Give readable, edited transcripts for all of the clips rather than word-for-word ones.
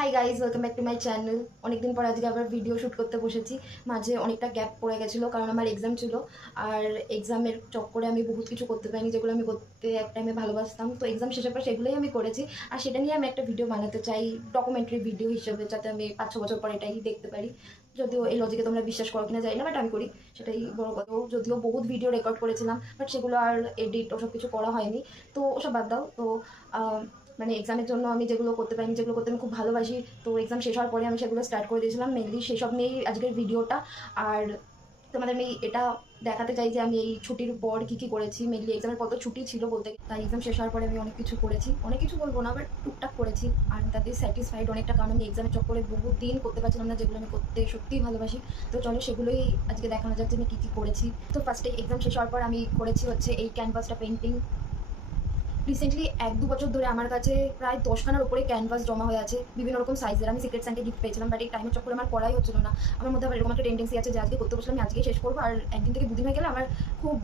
Hi guys, welcome back to my channel. অনেকদিন পর আজকে আবার ভিডিও শ্যুট করতে বসেছি। মাঝে অনেকটা গ্যাপ পড়ে গেছিলো কারণ আমার এক্সাম ছিল। আর এক্সামের চক্করে আমি বহুত কিছু করতে পারিনি, যেগুলো আমি করতে এক টাইমে ভালোবাসতাম। তো এক্সাম শেষের পর সেগুলোই আমি করেছি। আর সেটা নিয়ে আমি একটা ভিডিও বানাতে চাই, ডকুমেন্টারি ভিডিও হিসেবে, যাতে আমি 5-6 বছর পর এটাই দেখতে পারি। যদিও এই লজিকে তোমরা বিশ্বাস করো কিনা জানি না, বাট আমি করি, সেটাই বড় কথা। যদিও বহুত ভিডিও রেকর্ড করেছিলাম, বাট সেগুলো আর এডিট ওসব কিছু করা হয়নি। তো ওসব বাদ দাও। তো মানে এক্সামের জন্য আমি যেগুলো করতে পারিনি, যেগুলো করতে আমি খুব ভালোবাসি, তো এক্সাম শেষ হওয়ার পরে আমি সেগুলো স্টার্ট করে দিয়েছিলাম। মেনলি সেসব নিয়েই আজকের ভিডিওটা। আর তোমাদের আমি এটা দেখাতে চাই যে আমি এই ছুটির পর কী কী করেছি। মেনলি এক্সামের পর তো ছুটি ছিল বলতে, তাই এক্সাম শেষ হওয়ার পরে আমি অনেক কিছু করেছি। অনেক কিছু বলবো না, বাট টুকটাক করেছি। আর আমি তাদের স্যাটিসফাইড অনেকটা, কারণ আমি এক্সামের চক্করে বহু দিন করতে পারছিলাম না, যেগুলো আমি করতে সত্যিই ভালোবাসি। তো চলো সেগুলোই আজকে দেখানো যাচ্ছে আমি কী কী করেছি। তো ফার্স্টে এক্সাম শেষ হওয়ার পর আমি করেছি হচ্ছে এই ক্যানভাসটা পেন্টিং। রিসেন্টলি 1-2 বছর ধরে আমার কাছে প্রায় 10খানার উপরে ক্যানভাস জমা হয়ে আছে বিভিন্ন রকম সাইজের। আমি সিক্রেট স্যান্টে গিফট পেয়েছিলাম, বাট এই টাইমের চক্করে আমার করাই হচ্ছিল না। আমার মধ্যে আবার এরকম একটা টেন্ডেন্সি আছে যে আজকে করতে বসলে আমি আজকে শেষ করবো, আর একদিন থেকে দুদিন হয়ে গেলে আমার খুব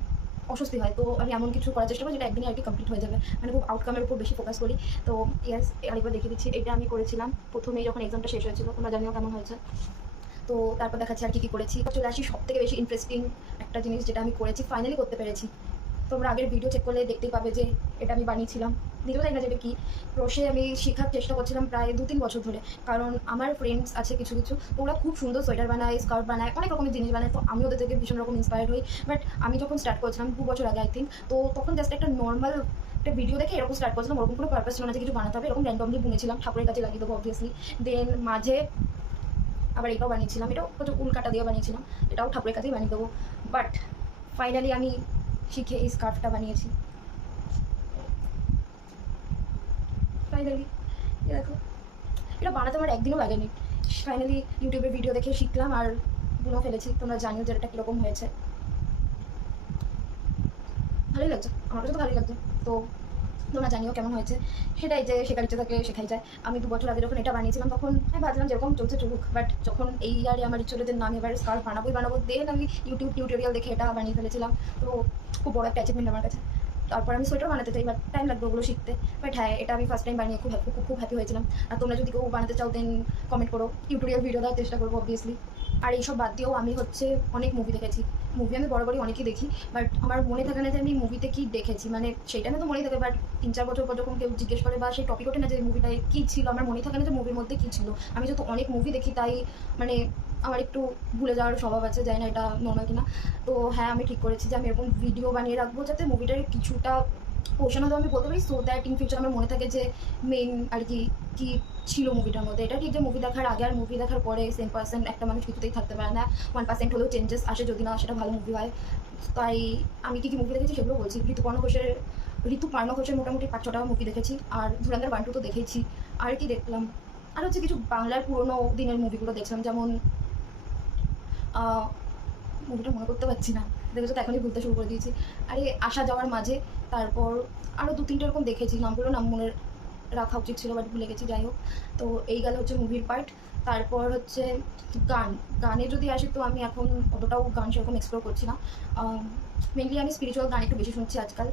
অস্বস্তি হয়। তো আমি এমন কিছু করার চেষ্টা করি যেটা একদিনে আর কি কমপ্লিট হয়ে যাবে, মানে খুব আউটকামের উপর বেশি ফোকাস করি। তো ইয়াস, আরেকবার দেখিয়ে দিচ্ছি। এটা আমি করেছিলাম প্রথমেই যখন এক্সামটা শেষ হয়েছিল। তোমরা জানিও কেমন হয়েছে। তো তারপর দেখাচ্ছি আর কী করেছি। চলে আসি সব থেকে বেশি ইন্টারেস্টিং একটা জিনিস, যেটা আমি করেছি, ফাইনালি করতে পেরেছি। তোমরা আগের ভিডিও চেক করলে দেখতেই পাবে যে এটা আমি বানিয়েছিলাম। নিজেও জানি না যেটা কি। ক্রোশে আমি শেখার চেষ্টা করছিলাম প্রায় 2-3 বছর ধরে, কারণ আমার ফ্রেন্ডস আছে কিছু কিছু, তো ওরা খুব সুন্দর সোয়েটার বানায়, স্কার্ট বানায়, অনেক রকমের জিনিস বানায়। তো আমি ওদের থেকে ভীষণ রকম ইন্সপায়ার্ড হই। বাট আমি যখন স্টার্ট করেছিলাম 2 বছর আগে আই থিঙ্ক, তো তখন জাস্ট একটা নর্মাল একটা ভিডিও দেখে এরকম স্টার্ট করেছিলাম। ওরকম কোনো পারপাস ছিল না যে কিছু বানাতে হবে, এরকম র্যান্ডমলি বুনেছিলাম, ঠাকুরের কাছে লাগিয়ে দেবো অবভিয়াসলি। দেন মাঝে আবার এটাও বানিয়েছিলাম, এটাও হচ্ছে উল্কাটা দিয়ে বানিয়েছিলাম, এটাও ঠাকুরের কাছেই বানিয়ে দেবো। বাট ফাইনালি আমি শিখে এই স্কার্ফটা বানিয়েছি। ফাইনালি দেখো, এটা বানাতে আমার একদিনও লাগেনি। ফাইনালি ইউটিউবের ভিডিও দেখে শিখলাম আর বুনেও ফেলেছি। তোমরা জানিও যে এটা কীরকম হয়েছে। ভালোই লাগছে, আমার কাছে তো ভালোই লাগছে। তো তোমরা জানিও কেমন হয়েছে। সেটাই, যে শেখার ইচ্ছে থাকলে শেখাই যায়। আমি 2 বছর আগে যখন এটা বানিয়েছিলাম তখন আমি ভাবছিলাম যেরকম চলছে চলুক, বাট যখন এই ইয়ারে আমার ইচ্ছে হলো যে না আমি এবার স্কার্ফ বানাবো, দেন আমি ইউটিউব টিউটোরিয়াল দেখে এটা বানিয়ে ফেলেছিলাম। তো খুব বড় একটা অ্যাচিভমেন্ট আমার কাছে। তারপর আমি সোয়েটার বানাতে চাই, বাট টাইম লাগবে ওগুলো শিখতে। বাট হ্যাঁ, এটা আমি ফার্স্ট টাইম বানিয়ে খুব হ্যাপি হয়েছিলাম। আর তোমরা যদি কেউ বানাতে চাও দেন কমেন্ট করো, টিউটোরিয়াল ভিডিও দেওয়ার চেষ্টা করবো অবভিয়াসলি। আর এইসব বাদ দিয়েও আমি হচ্ছে অনেক মুভি দেখেছি। মুভি আমি বরাবরই অনেকই দেখি, বাট আমার মনে থাকে না যে আমি মুভিতে কী দেখেছি। মানে সেইটা না তো মনেই থাকে, বাট 3-4 বছর পর যখন কেউ জিজ্ঞেস করে বা সেই টপিক ওঠে না যে মুভিটায় কী ছিল, আমার মনেই থাকে না যে মুভির মধ্যে কী ছিল। আমি যেহেতু অনেক মুভি দেখি, তাই মানে আমার একটু ভুলে যাওয়ার স্বভাব আছে, জানি না এটা নর্মাল কিনা। তো হ্যাঁ, আমি ঠিক করেছি যে আমি এরকম ভিডিও বানিয়ে রাখবো, যাতে মুভিটার কিছুটা পোর্শন হয়তো আমি বলতে পারি, সো দ্যাট ইন ফিউচার আমার মনে থাকে যে মেইন আর কি কী ছিল মুভিটার মধ্যে। এটা ঠিক যে মুভি দেখার আগে আর মুভি দেখার পরে সেম পার্সেন্ট একটা মানুষ কিছুতেই থাকতে পারে না। 1% হলেও চেঞ্জেস আসে, যদি না সেটা ভালো মুভি হয়। তাই আমি কী কী মুভি দেখেছি সেগুলো বলছি। ঋতুপর্ণ ঘোষের মোটামুটি 5-6টা মুভি দেখেছি। আর ধুরন্ধর 1-2 তো দেখেইছি। আর কি দেখলাম, আর হচ্ছে কিছু বাংলার পুরোনো দিনের মুভিগুলো দেখছিলাম, যেমন মুভিটা মনে করতে পারছি না, দেখেছো তো এখনই ভুলতে শুরু করে দিয়েছি। আরে আসা যাওয়ার মাঝে, তারপর আরও 2-3টে এরকম দেখেছি, নামগুলো নাম মনে রাখা উচিত ছিল, বাট ভুলে গেছি। যাই হোক, তো এই গেল হচ্ছে মুভির পার্ট। তারপর হচ্ছে গানে যদি আসি, তো আমি এখন অতটাও গান সেরকম এক্সপ্লোর করছি না। মেনলি আমি স্পিরিচুয়াল গান একটু বেশি শুনছি আজকাল।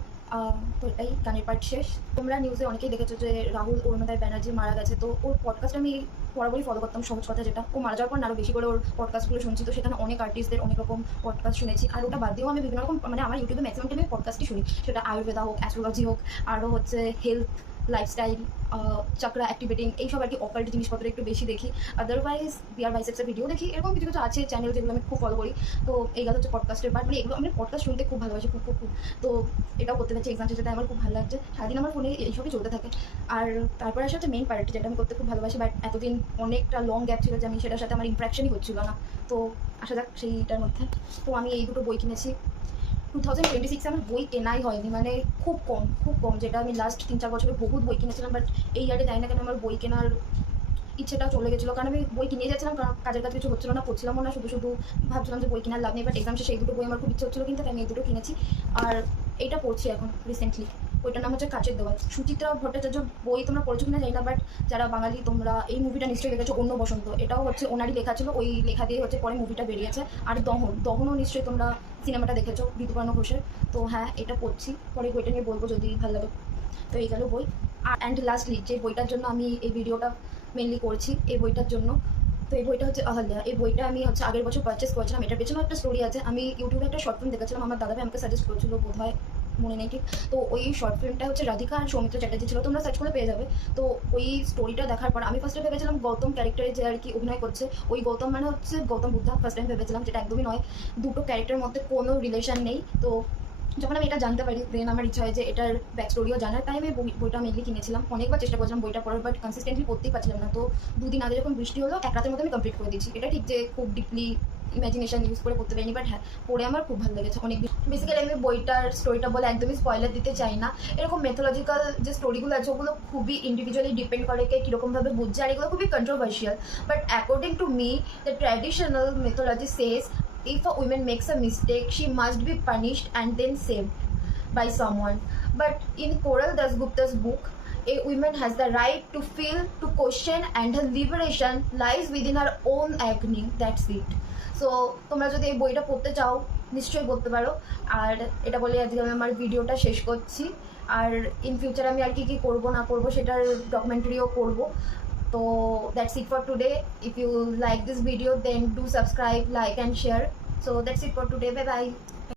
তো এটাই, গানের পার্ট শেষ। তোমরা নিউজে অনেকেই দেখেছো যে রাহুল অরুণোদয় ব্যানার্জি মারা গেছে। তো ওর পডকাস্ট আমি বরাবরই ফলো করতাম, সহজ কথা যেটা। ও মারা যাওয়ার পর আরও বেশি করে ওর পডকাস্টগুলো শুনছি। তো সেখানে অনেক আর্টিস্টদের অনেক রকম পডকাস্ট শুনেছি। আর ওটা বাদ দিয়েও আমি বিভিন্ন রকম, মানে আমার ইউটিউবে ম্যাক্সিমাম টাইমে পডকাস্টই শুনি, সেটা আয়ুর্বেদা হোক, অ্যাস্ট্রোলজি হোক, আরও হচ্ছে হেলথ, লাইফস্টাইল, চক্রা অ্যাক্টিভেটিং, এইসব আর কি অকাল্ট জিনিসপত্র একটু বেশি দেখি। আদারওয়াইজ বিয়ার বাইসেপসের ভিডিও দেখি। এরকম কিছু কিছু আছে চ্যানেল যেগুলো আমি খুব ফলো করি। তো এই গেল হচ্ছে পডকাস্টের পার্ট। মানে এগুলো আমি পডকাস্ট শুনতে খুব ভালোবাসি, খুব। তো এটাও করতে পারছি এক্সাম শেষে, তাই আমার খুব ভালো লাগছে। সারাদিন আমার ফোনে এইসবই চলতে থাকে। আর তারপর আসে হচ্ছে মেইন পার্ট, যেটা আমি করতে খুব ভালোবাসি, বাট এতদিন অনেকটা লং গ্যাপ ছিল যে আমি সেটার সাথে আমার ইন্টারাকশনই হচ্ছিল না। তো আসা যাক সেইটার মধ্যে। তো আমি এই দুটো বই কিনেছি। 2026 আমার বই কেনাই হয়নি, মানে খুব কম, যেটা আমি লাস্ট 3-4 বছরে বহুত বই কিনেছিলাম। বাট এই ইয়ারে জানি না কেন আমার বই কেনার ইচ্ছেটা চলে গেছিলো, কারণ আমি বই কিনে যাচ্ছিলাম, কারণ কাজের কাজ কিছু হচ্ছিলো না, পড়ছিলামও না, শুধু ভাবছিলাম যে বই কেনার লাভ নেই। বাট এক্সাম শেষে এই দুটো বই আমার খুব ইচ্ছে হচ্ছিলো কিনতে, তাই আমি এই দুটো কিনেছি। আর এইটা পড়ছি এখন রিসেন্টলি। বইটার নাম হচ্ছে কাচের দেওয়াল। সুচিত্রা ভট্টাচার্য বই তোমরা পড়েছো কিনা জানি না, বাট যারা বাঙালি তোমরা এই মুভিটা নিশ্চয়ই দেখেছো, অন্য বসন্ত। এটাও হচ্ছে ওনারই লেখা ছিল, ওই লেখা দিয়ে হচ্ছে পরে মুভিটা বেরিয়েছে। আর দহনও নিশ্চয়ই তোমরা সিনেমাটা দেখেছো ঋতুপর্ণ ঘোষের। তো হ্যাঁ, এটা পড়ছি, পরে বইটা নিয়ে বলবো যদি ভালো লাগে। তো এই গেল বই। অ্যান্ড লাস্টলি যে বইটার জন্য আমি এই ভিডিওটা মেনলি করছি এই বইটার জন্য। তো এই বইটা হচ্ছে আহল্যা। এই বইটা আমি হচ্ছে আগের বছর পারচেস করেছিলাম। এটার পেছনেও একটা স্টোরি আছে। আমি ইউটিউবে একটা শর্ট ফিল্ম দেখেছিলাম, আমার দাদাভাই আমাকে সাজেস্ট করেছিল, বোধহয় মনে নেই ঠিক। তো ওই শর্ট ফিল্মটা হচ্ছে রাধিকা আর সৌমিত্র চ্যাটার্জি ছিল, তোমরা সার্চ করে পেয়ে যাবে। তো ওই স্টোরিটা দেখার পর আমি ফার্স্টে ভেবেছিলাম গৌতম ক্যারেক্টারে যে আর কি অভিনয় করছে, ওই গৌতম মানে হচ্ছে গৌতম বুদ্ধা, ফার্স্ট টাইম ভেবেছিলাম, যেটা একদমই নয়। দুটো ক্যারেক্টারের মধ্যে কোনো রিলেশন নেই। তো যখন আমি এটা জানতে পারি দেন আমার ইচ্ছা হয় যে এটার ব্যাক স্টোরিও জানার। তাই আমি বইটা মেনলি কিনেছিলাম। অনেকবার চেষ্টা করছিলাম বইটা পড়ার, বাট কনসিস্টেন্টলি পড়তেই পারছিলাম না। তো দুদিন আগে যখন বৃষ্টি হলো, এক রাতের মধ্যে আমি কমপ্লিট করে দিচ্ছি। এটা ঠিক যে খুব ডিপলি ইমাজিনেশন ইউজ করে পড়তে পারিনি, বাট হ্যাঁ পড়ে আমার খুব ভালো লেগেছে অনেক। বেসিক্যালি আমি বইটার স্টোরিটা বলে একদমই স্পয়লার দিতে চাই না। এরকম মেথোলজিক্যাল যে স্টোরিগুলো আছে ওগুলো খুবই ইন্ডিভিজুয়ালি ডিপেন্ড করে কে কীরকমভাবে বুঝছে, আর এগুলো খুবই controversial. But according to me, the traditional methodology Sage if a woman makes a mistake, she must be punished and then saved by someone. But in Koral Dasgupta's book, a woman has the right to feel, to question, and her liberation lies within her own agony. That's it. So তোমরা যদি এই বইটা পড়তে চাও নিশ্চয়ই পড়তে পারো। আর এটা বলে আজকে আমি আমার ভিডিওটা শেষ করছি। আর ইন ফিউচার আমি আর কি কী করবো না করবো সেটার ডকুমেন্টারিও করবো। তো that's it for today. If you like this video then do subscribe, like and share. So that's it for today. Bye bye.